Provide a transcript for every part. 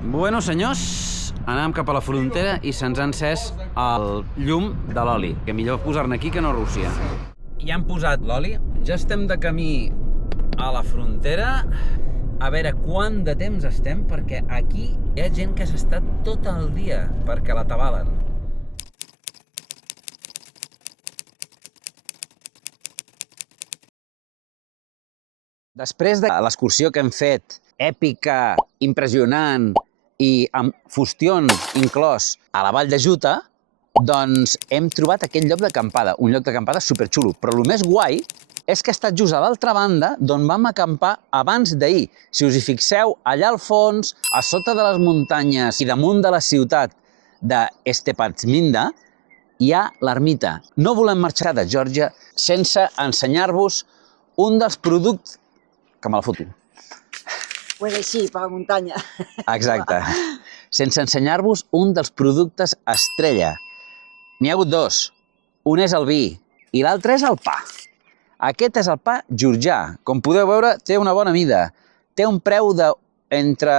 Bueno, senyors, anàvem cap a la frontera i se'ns ha encès el llum de l'oli, que millor posar-ne aquí que no a Rússia. Ja han posat l'oli, ja estem de camí a la frontera. A veure quant de temps estem, perquè aquí hi ha gent que s'ha estat tot el dia perquè la tabalen. Després de l'excursió que hem fet, èpica, impressionant i amb fustions inclòs a la Vall de Juta, doncs hem trobat aquest lloc d'acampada, un lloc d'acampada superxulo. Però el més guai és que ha estat just a l'altra banda d'on vam acampar abans d'ahir. Si us hi fixeu, allà al fons, a sota de les muntanyes i damunt de la ciutat d'Estepatsminda, hi ha l'ermita. No volem marxar de Geòrgia sense ensenyar-vos un dels productes... que me la foto. Pues així, per la muntanya. Exacte. Sense ensenyar-vos un dels productes estrella. N'hi ha hagut dos. Un és el vi i l'altre és el pa. Aquest és el pa georgià. Com podeu veure, té una bona mida. Té un preu d'entre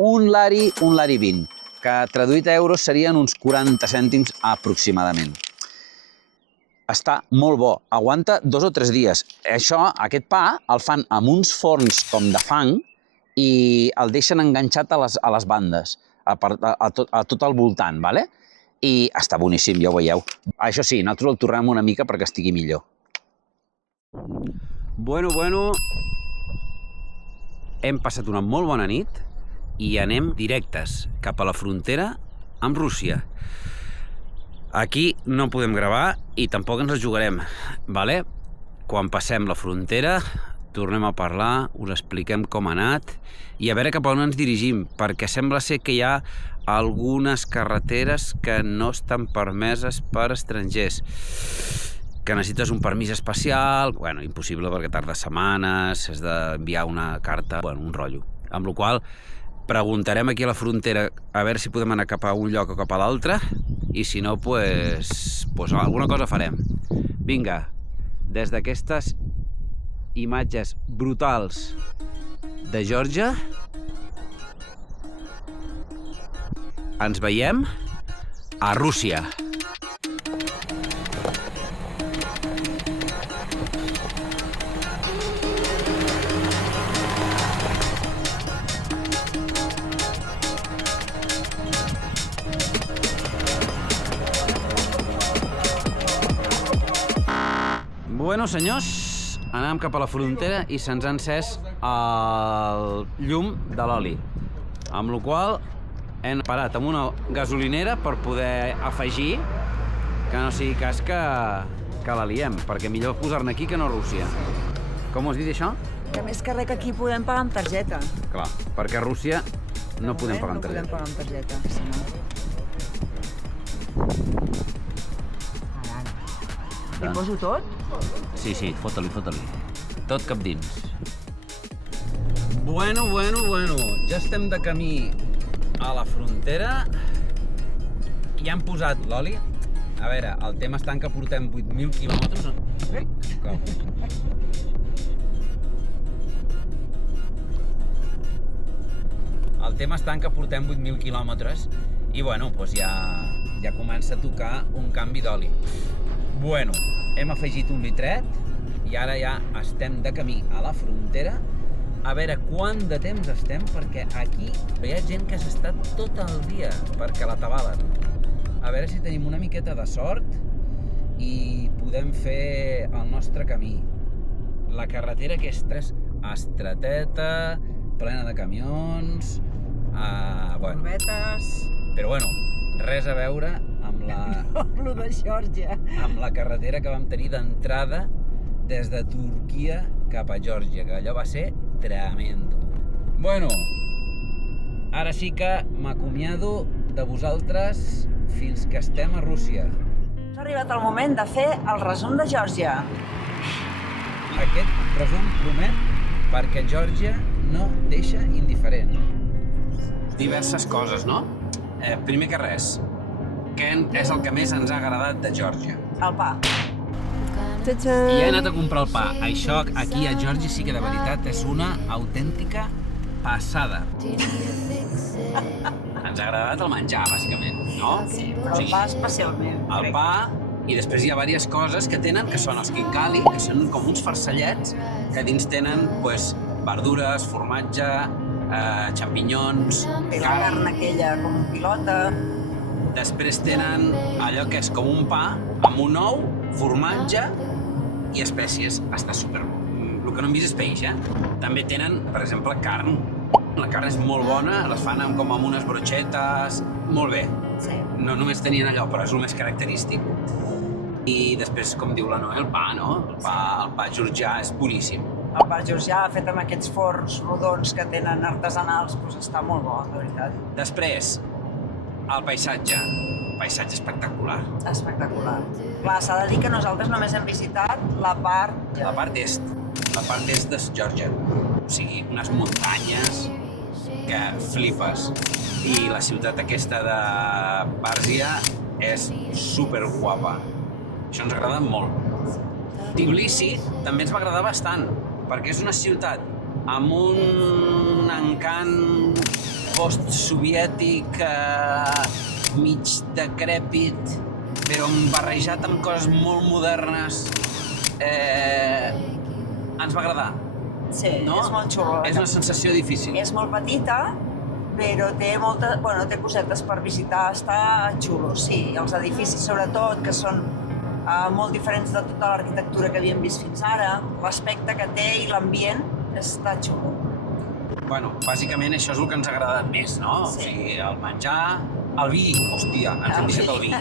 un lari i 20, que traduït a euros serien uns 40 cèntims aproximadament. Està molt bo. Aguanta 2 o 3 dies. Aquest pa, el fan amb uns forns com de fang i el deixen enganxat a les bandes, a tot el voltant, ¿vale? I està boníssim, ja ho veieu. Això sí, nosaltres el tornem una mica perquè estigui millor. Bueno, hem passat una molt bona nit i anem directes cap a la frontera amb Rússia. Aquí no podem gravar i tampoc ens la jugarem, ¿vale? Quan passem la frontera, tornem a parlar, us expliquem com ha anat i a veure cap a on ens dirigim, perquè sembla ser que hi ha algunes carreteres que no estan permeses per estrangers, que necessites un permís especial, bueno, impossible perquè tarda setmanes, has d'enviar una carta, bueno, un rotllo. Amb la qual cosa preguntarem aquí a la frontera a veure si podem anar cap a un lloc o cap a l'altre i si no, pues alguna cosa farem. Vinga, des d'aquestes imatges brutals de Geòrgia ens veiem a Rússia. Bueno, senyors, anàvem cap a la frontera i se'ns ha encès el llum de l'oli, amb la qual cosa hem parat amb una gasolinera per poder afegir, que no sigui cas que la liem, perquè millor posar-ne aquí que no a Rússia. Com ho has dit, això? Que més que res que aquí podem pagar amb targeta. Clar, perquè a Rússia no podem pagar amb targeta. No podem pagar amb targeta, si no. Li poso tot? Sí, fota-li. Tot cap dins. Bueno, ja estem de camí a la frontera. Ja han posat l'oli. A veure, el tema està en que portem 8.000 quilòmetres. El tema està en que portem 8.000 quilòmetres i, bueno, doncs ja comença a tocar un canvi d'oli. Bueno, hem afegit un litret i ara ja estem de camí a la frontera. A veure quant de temps estem, perquè aquí hi ha gent que s'ha estat tot el dia perquè la tabalen. A veure si tenim una miqueta de sort i podem fer el nostre camí. La carretera que és estreteta, plena de camions, Corbetes... Però bueno, res a veure amb Lo de Geòrgia. amb la carretera que vam tenir d'entrada des de Turquia cap a Geòrgia, que allò va ser tremendo. Bueno, ara sí que m'acomiado de vosaltres fins que estem a Rússia. Ha arribat el moment de fer el resum de Geòrgia. Aquest resum promet perquè Geòrgia no deixa indiferent. Diverses coses, no? Primer que res, què és el que més ens ha agradat de Geòrgia? El pa. I he anat a comprar el pa. Això aquí a Geòrgia sí que de veritat és una autèntica passada. Ens ha agradat el menjar, bàsicament, no? Sí, però el pa especialment. El pa, i després hi ha diverses coses que tenen, que són els quincali, que són com uns farcellets, que dins tenen verdures, formatge, xampinyons, I la carn aquella com pilota. Després tenen allò que és com un pa amb un ou, formatge i espècies. Està superbo. El que no hem vist és peix, També tenen, per exemple, carn. La carn és molt bona, les fan com amb unes brochetes, molt bé. Sí. No només tenien allò, però és el més característic. I després, com diu la Noé, el pa, no? El pa georgià és boníssim. El pa georgià fet amb aquests forns rodons que tenen artesanals, doncs està molt bo, de veritat. Després, el paisatge. Paisatge espectacular. Espectacular. Clar, s'ha de dir que nosaltres només hem visitat la part... La part est de Geòrgia. O sigui, unes muntanyes que flipes. I la ciutat aquesta de Bàrsia és superguapa. Això ens agrada molt. Tbilisi també ens va agradar bastant, perquè és una ciutat amb un encant postsoviètic mig decrèpit, però barrejat amb coses molt modernes. Ens va agradar. Sí, no? És molt xulo. És una sensació difícil. És molt petita, però té té cosetes per visitar, està xulo, sí. Els edificis, sobretot, que són molt diferents de tota l'arquitectura que havíem vist fins ara, l'aspecte que té i l'ambient està xulo. Bueno, bàsicament això és el que ens ha agradat més, no? Sí. O sigui, el menjar, el vi, hòstia, ens hem deixat el vi.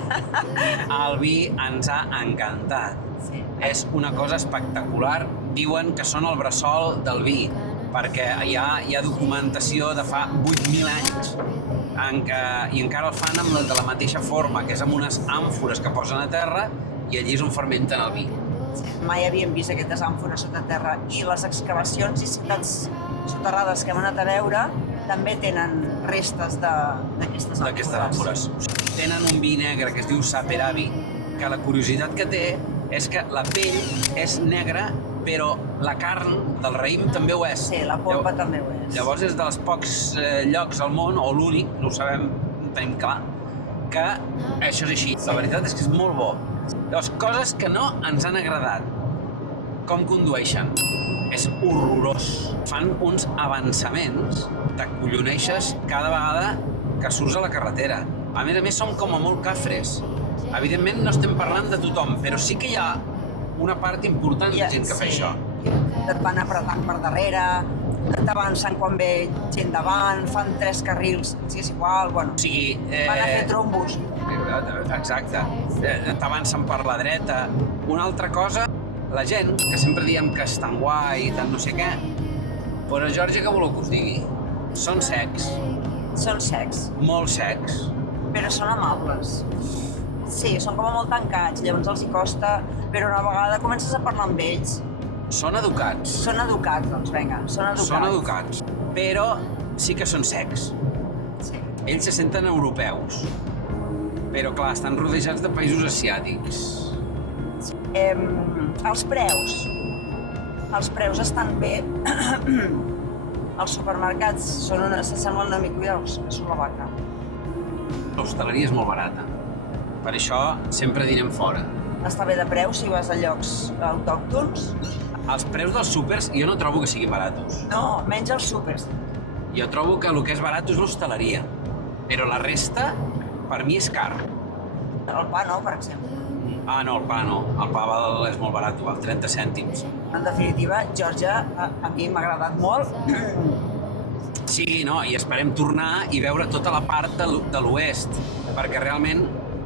El vi ens ha encantat. Sí. És una cosa espectacular. Diuen que són el bressol del vi, perquè hi ha documentació de fa 8.000 anys i encara el fan de la mateixa forma, que és amb unes àmfores que posen a terra i allí és on fermenten el vi. Mai havíem vist aquestes àmfores sota terra i les excavacions i ciutats soterrades que hem anat a veure també tenen restes d'aquestes àmfores. Tenen un vi negre que es diu Saperavi, que la curiositat que té és que la pell és negra, però la carn del raïm també ho és. Sí, la polpa també ho és. Llavors és dels pocs llocs al món, o l'únic, no ho sabem, ho tenim clar, que això és així. La veritat és que és molt bo. Llavors, coses que no ens han agradat. Com condueixen? És horrorós. Fan uns avançaments, t'acolloneixes cada vegada que surts a la carretera. A més, són com a molt cafres. Evidentment no estem parlant de tothom, però sí que hi ha una part important de gent que fa això. Et van apretant per darrere, t'avancen quan ve gent davant, fan 3 carrils, si és igual, bueno, O sigui, van a fer trombos. Exacte. T'avancen per la dreta. Una altra cosa, la gent, que sempre diem que és tan guai i tant no sé què, però a Geòrgia què voleu que us digui? Són secs. Són secs, Molt secs. però són amables. Sí, són com a molt tancats, llavors els hi costa, però una vegada comences a parlar amb ells. Són educats. Són educats, doncs vinga, són educats. Són educats. Però sí que són secs. Sí. Ells se senten europeus. Però, clar, estan rodejats de països asiàtics. Els preus. Els preus estan bé. Els supermercats s'assemblen una mica a Eslovaca. L'hostaleria és molt barata. Per això sempre dinem fora. Està bé de preu si vas a llocs autòctons? Els preus dels súpers jo no trobo que siguin baratos. No, menys els súpers. Jo trobo que el que és barat és l'hostaleria. Però la resta, per mi, és car. El pa no, per exemple. Ah, no, el pa no. El pa és molt barat, val 30 cèntims. En definitiva, Geòrgia a mi m'ha agradat molt. Sí, no, i esperem tornar i veure tota la part de l'oest, perquè realment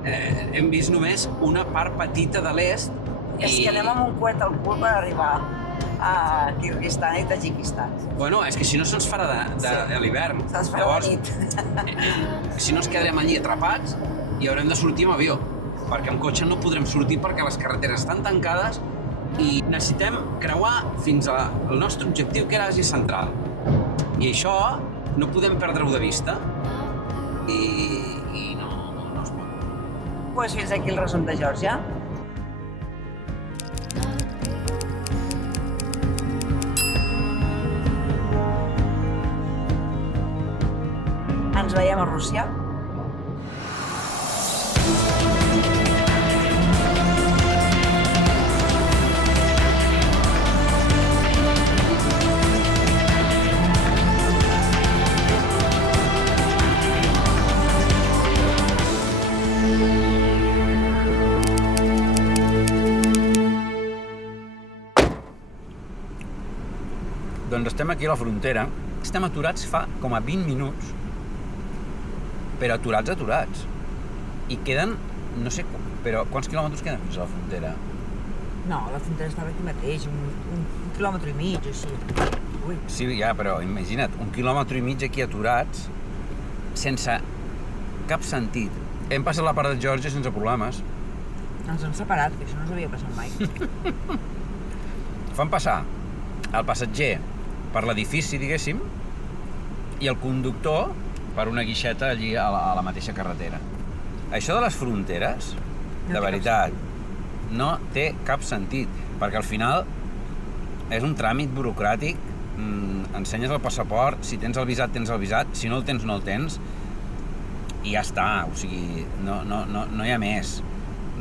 hem vist només una part petita de l'est. És que anem amb un coet al cul per arribar a Kirguistan i Tadjikistan. Bueno, és que si no se'ns farà de l'hivern. Se'ns farà de nit. Si no ens quedarem allí atrapats i haurem de sortir amb avió, perquè amb cotxe no podrem sortir perquè les carreteres estan tancades i necessitem creuar fins al nostre objectiu, que era Àsia Central. I això no podem perdre-ho de vista i no es pot. Doncs fins aquí el resum de Geòrgia. Ens veiem a Rússia. Doncs estem aquí a la frontera. Estem aturats fa com a 20 minuts, però aturats. I queden, no sé, però quants quilòmetres queden fins a la frontera? No, la frontera està aquí mateix, un quilòmetre i mig, així. Ui. Sí, ja, però imagina't, 1,5 quilòmetres aquí aturats, sense cap sentit. Hem passat la part de Geòrgia sense problemes. Ens hem separat, que això no s'havia passat mai. Fan passar el passatger per l'edifici, diguéssim, i el conductor per una guixeta allí a la mateixa carretera. Això de les fronteres, de veritat, no té cap sentit, perquè al final és un tràmit burocràtic, ensenyes el passaport, si tens el visat, tens el visat, si no el tens, no el tens, i ja està, o sigui, no hi ha més.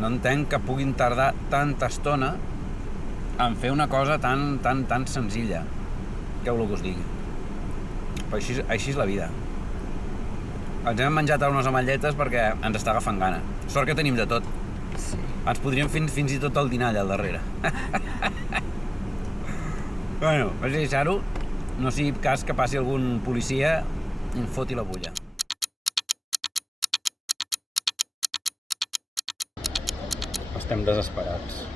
No entenc que puguin tardar tanta estona en fer una cosa tan senzilla. Què voleu que us digui? Però així és la vida. Ens hem menjat unes ametlletes perquè ens està agafant gana. Sort que tenim de tot. Sí. Ens podríem fer fins i tot el dinar allà al darrere. Bueno, vaig deixar-ho. No sigui cas que passi algun policia i em foti la bulla. Estem desesperats.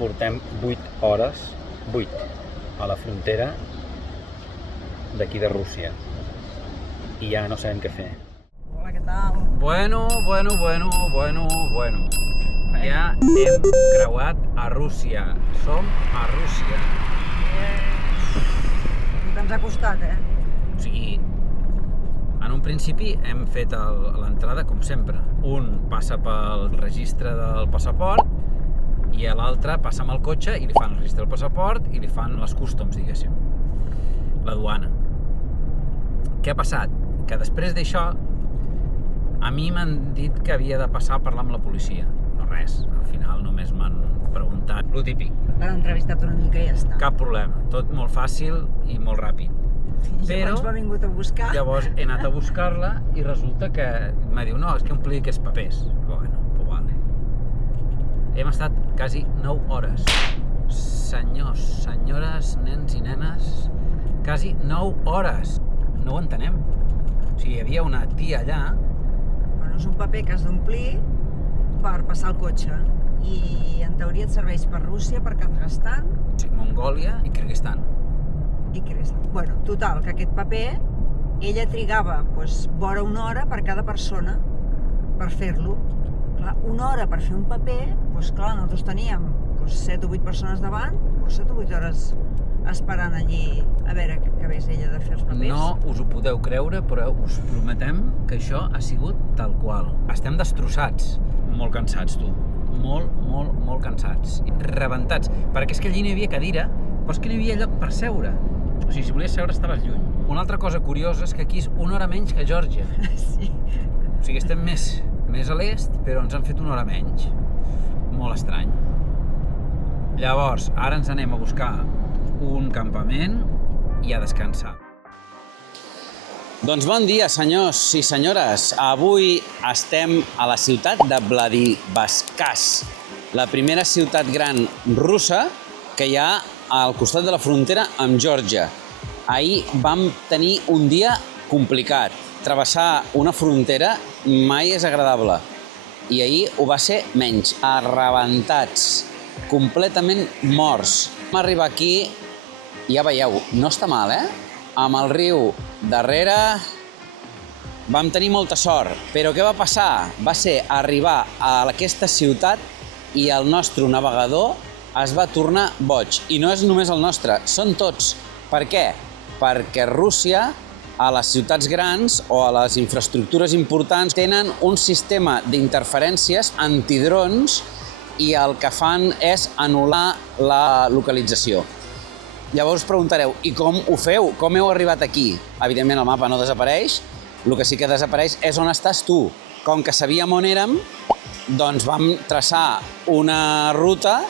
Portem 8 hores, 8, a la frontera d'aquí de Rússia. I ja no sabem què fer. Hola, què tal? Bueno. Ja hem creuat a Rússia. Som a Rússia. Que ens ha costat, O sigui, en un principi hem fet l'entrada com sempre. Un passa pel registre del passaport i l'altre passa amb el cotxe i li fan el registre del passaport i li fan les customs, diguéssim, la duana. Què ha passat? Que després d'això a mi m'han dit que havia de passar a parlar amb la policia. No res, al final només m'han preguntat lo típic. L'han entrevistat una mica i ja està. Cap problema, tot molt fàcil i molt ràpid. Però llavors m'ha vingut a buscar. Llavors he anat a buscar-la i resulta que m'ha dit no, és que ompli aquests papers. Bueno, pues vale. Hem estat quasi 9 hores. Senyors, senyores, nens i nenes, quasi 9 hores. No ho entenem. O sigui, hi havia una tia allà... Bueno, és un paper que has d'omplir per passar el cotxe. I en teoria et serveix per Rússia, per Kazakhstan... Sí, Mongòlia i Kirguistan. Bueno, total, que aquest paper ella trigava vora una hora per cada persona per fer-lo. Clar, una hora per fer un paper, clar, nosaltres teníem 7 o 8 persones davant, 7 o 8 hores esperant allí a veure que acabés ella de fer els papers. No us ho podeu creure, però us prometem que això ha sigut tal qual. Estem destrossats, molt cansats, tu. Molt cansats. Rebentats. Perquè és que allí no hi havia cadira, però és que no hi havia lloc per seure. O sigui, si volies seure estaves lluny. Una altra cosa curiosa és que aquí és una hora menys que Geòrgia. Sí. O sigui, estem més a l'est, però ens han fet una hora menys. Molt estrany. Llavors, ara ens anem a buscar un campament i a descansar. Doncs bon dia, senyors i senyores. Avui estem a la ciutat de Vladivostok, la primera ciutat gran russa que hi ha al costat de la frontera amb Geòrgia. Ahir vam tenir un dia complicat. Travessar una frontera mai és agradable. I ahir ho va ser menys. Arrebentats. Completament morts. Vam arribar aquí, ja veieu, no està mal, Amb el riu darrere vam tenir molta sort. Però què va passar? Va ser arribar a aquesta ciutat i el nostre navegador es va tornar boig. I no és només el nostre, són tots. Per què? Perquè Rússia, a les ciutats grans o a les infraestructures importants, tenen un sistema d'interferències antidrons i el que fan és anul·lar la localització. Llavors us preguntareu, i com ho feu? Com heu arribat aquí? Evidentment el mapa no desapareix, El que sí que desapareix és on estàs tu. Com que sabíem on érem, doncs vam traçar una ruta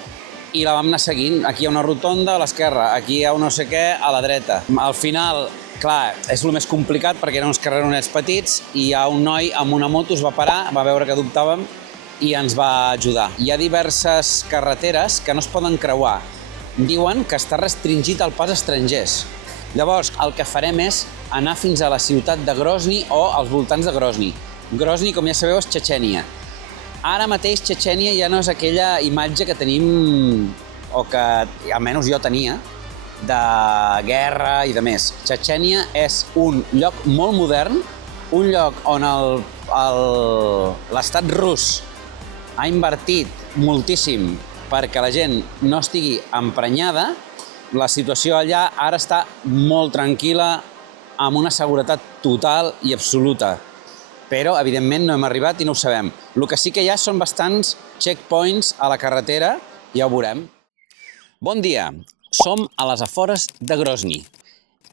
i la vam anar seguint. Aquí hi ha una rotonda a l'esquerra, aquí hi ha un no sé què a la dreta. Al final, clar, és el més complicat perquè eren uns carreronets petits i hi ha un noi amb una moto es va parar, va veure que dubtàvem i ens va ajudar. Hi ha diverses carreteres que no es poden creuar. Diuen que està restringit el pas a estrangers. Llavors, el que farem és anar fins a la ciutat de Grozny o als voltants de Grozny. Grozny, com ja sabeu, és Txetxènia. Ara mateix Txetxènia ja no és aquella imatge que tenim, o que almenys jo tenia, de guerra i de més. Txetxènia és un lloc molt modern, un lloc on l'estat rus ha invertit moltíssim perquè la gent no estigui emprenyada. La situació allà ara està molt tranquil·la, amb una seguretat total i absoluta. Però, evidentment, no hem arribat i no ho sabem. El que sí que hi ha són bastants checkpoints a la carretera, ja ho veurem. Bon dia, som a les afores de Grozny,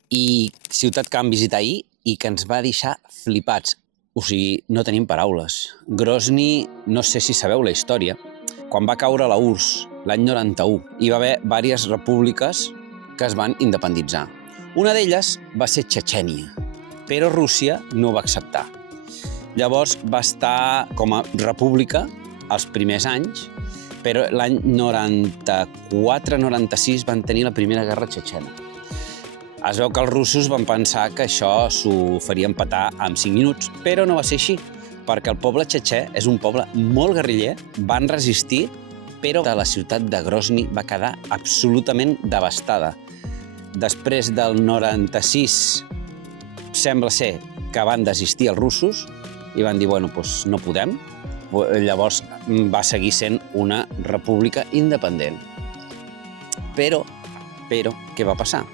i ciutat que vam visitar ahir i que ens va deixar flipats. O sigui, no tenim paraules. Grozny, no sé si sabeu la història, quan va caure la URSS, l'any 91, hi va haver diverses repúbliques que es van independitzar. Una d'elles va ser Txetxènia, però Rússia no ho va acceptar. Llavors va estar com a república els primers anys, però l'any 94-96 van tenir la primera guerra txetxena. Es veu que els russos van pensar que això s'ho farien petar en 5 minuts, però no va ser així, perquè el poble txetxè és un poble molt guerriller, van resistir, però la ciutat de Grozny va quedar absolutament devastada. Després del 96 sembla ser que van desistir els russos i van dir, bueno, doncs no podem. Llavors va seguir sent una república independent. Però, què va passar?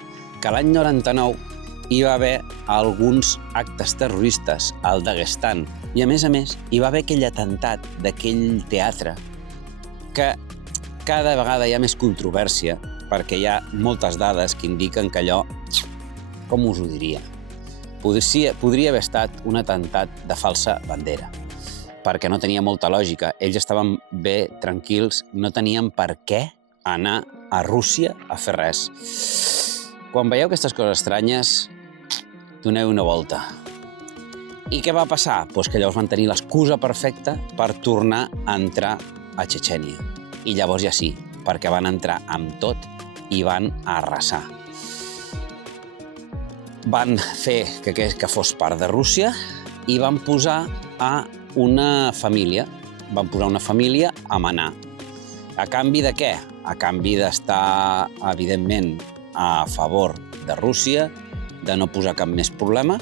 Que l'any 99 hi va haver alguns actes terroristes al Daguestan i, a més, hi va haver aquell atemptat d'aquell teatre que cada vegada hi ha més controvèrsia perquè hi ha moltes dades que indiquen que allò, com us ho diria, podria haver estat un atemptat de falsa bandera, perquè no tenia molta lògica. Ells estaven bé, tranquils, no tenien per què anar a Rússia a fer res. Quan veieu aquestes coses estranyes, doneu una volta. I què va passar? Doncs que llavors van tenir l'excusa perfecta per tornar a entrar a Txetxènia. I llavors ja sí, perquè van entrar amb tot i van arrasar. Van fer que fos part de Rússia i van posar a una família. Van posar una família a manar. A canvi de què? A canvi d'estar, evidentment, a favor de Rússia, de no posar cap més problema,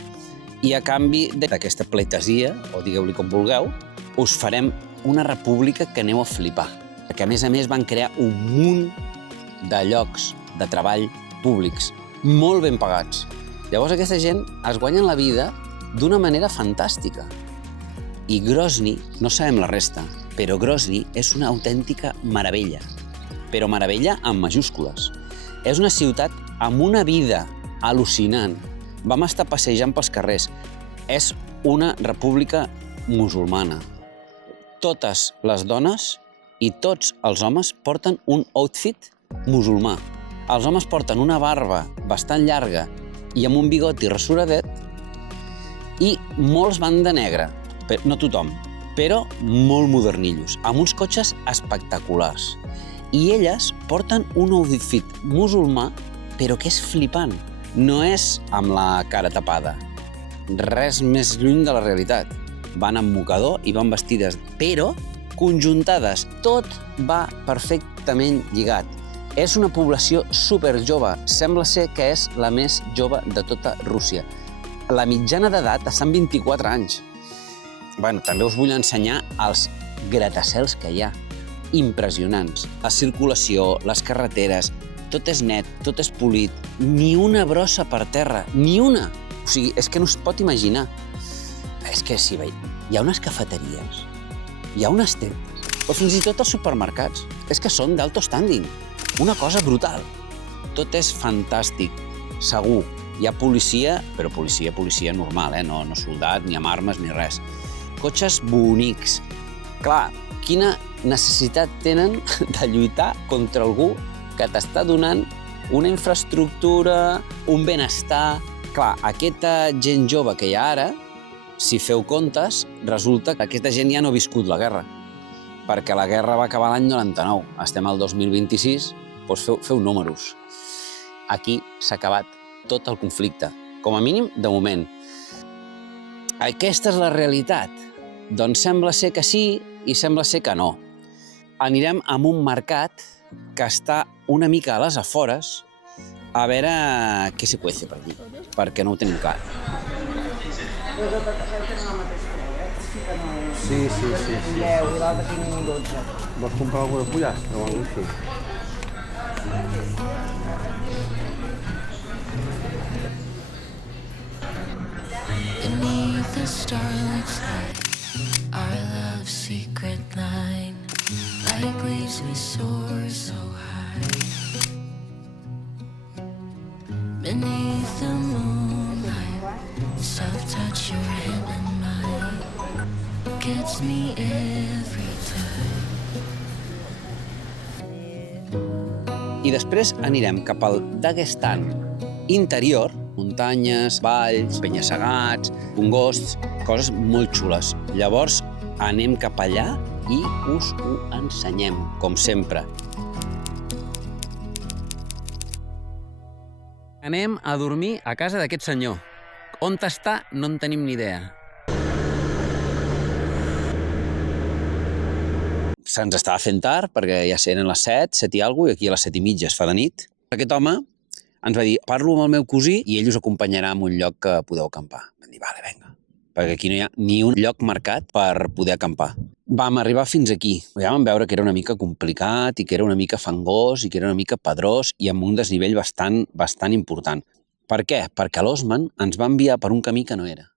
i a canvi d'aquesta pleitesia, o digueu-li com vulgueu, us farem una república que aneu a flipar. Perquè, a més, van crear un munt de llocs de treball públics, molt ben pagats. Llavors aquesta gent es guanyen la vida d'una manera fantàstica. I Grozny, no sabem la resta, però Grozny és una autèntica meravella. Però meravella amb majúscules. És una ciutat amb una vida al·lucinant. Vam estar passejant pels carrers. És una república musulmana. Totes les dones i tots els homes porten un outfit musulmà. Els homes porten una barba bastant llarga i amb un bigoti rassuradet, i molts van de negre, no tothom, però molt modernillos, amb uns cotxes espectaculars. I elles porten un outfit musulmà, però que és flipant. No és amb la cara tapada. Res més lluny de la realitat. Van amb mocador i van vestides, però conjuntades. Tot va perfectament lligat. És una població superjove. Sembla ser que és la més jove de tota Rússia. La mitjana d'edat està en 24 anys. També us vull ensenyar els gratacels que hi ha. Impressionants. La circulació, les carreteres, tot és net, tot és polit. Ni una brossa per terra, ni una. O sigui, és que no es pot imaginar. És que sí, hi ha unes cafeteries, hi ha unes tendes, o fins i tot els supermercats. És que són d'alto standing. Una cosa brutal. Tot és fantàstic, segur, Hi ha policia, però policia normal, no soldat, ni amb armes, ni res. Cotxes bonics. Clar, quina necessitat tenen de lluitar contra algú que t'està donant una infraestructura, un benestar... Clar, aquesta gent jove que hi ha ara, si feu comptes, resulta que aquesta gent ja no ha viscut la guerra, perquè la guerra va acabar l'any 99. Estem al 2026, doncs feu números. Aquí s'ha acabat tot el conflicte, com a mínim de moment. Aquesta és la realitat? Doncs sembla ser que sí i sembla ser que no. Anirem a un mercat que està una mica a les afores a veure què se cuece per aquí, perquè no ho tenim clar. Però tot això tenen el mateix preu, Sí, sí, sí. 10 i l'altre tinc 12. Vols comprar alguna pollastre o alguna cosa així? Beneath the starlit sky, our love's secret line, like leaves we soar so high. Beneath the moonlight, soft touch your hand in mine, gets me every time. I després anirem cap al Daguestan interior, muntanyes, valls, penya-segats, congosts, coses molt xules. Llavors anem cap allà i us ho ensenyem, com sempre. Anem a dormir a casa d'aquest senyor. On està, no en tenim ni idea. Se'ns estava fent tard, perquè ja eren les 7 i alguna cosa, i aquí a les 7:30 es fa de nit. Aquest home ens va dir, parlo amb el meu cosí i ell us acompanyarà a un lloc que podeu acampar. Vam dir, vale, vinga, perquè aquí no hi ha ni un lloc marcat per poder acampar. Vam arribar fins aquí. Ja vam veure que era una mica complicat i que era una mica fangós i que era una mica pedrós i amb un desnivell bastant important. Per què? Perquè l'Osman ens va enviar per un camí que no era.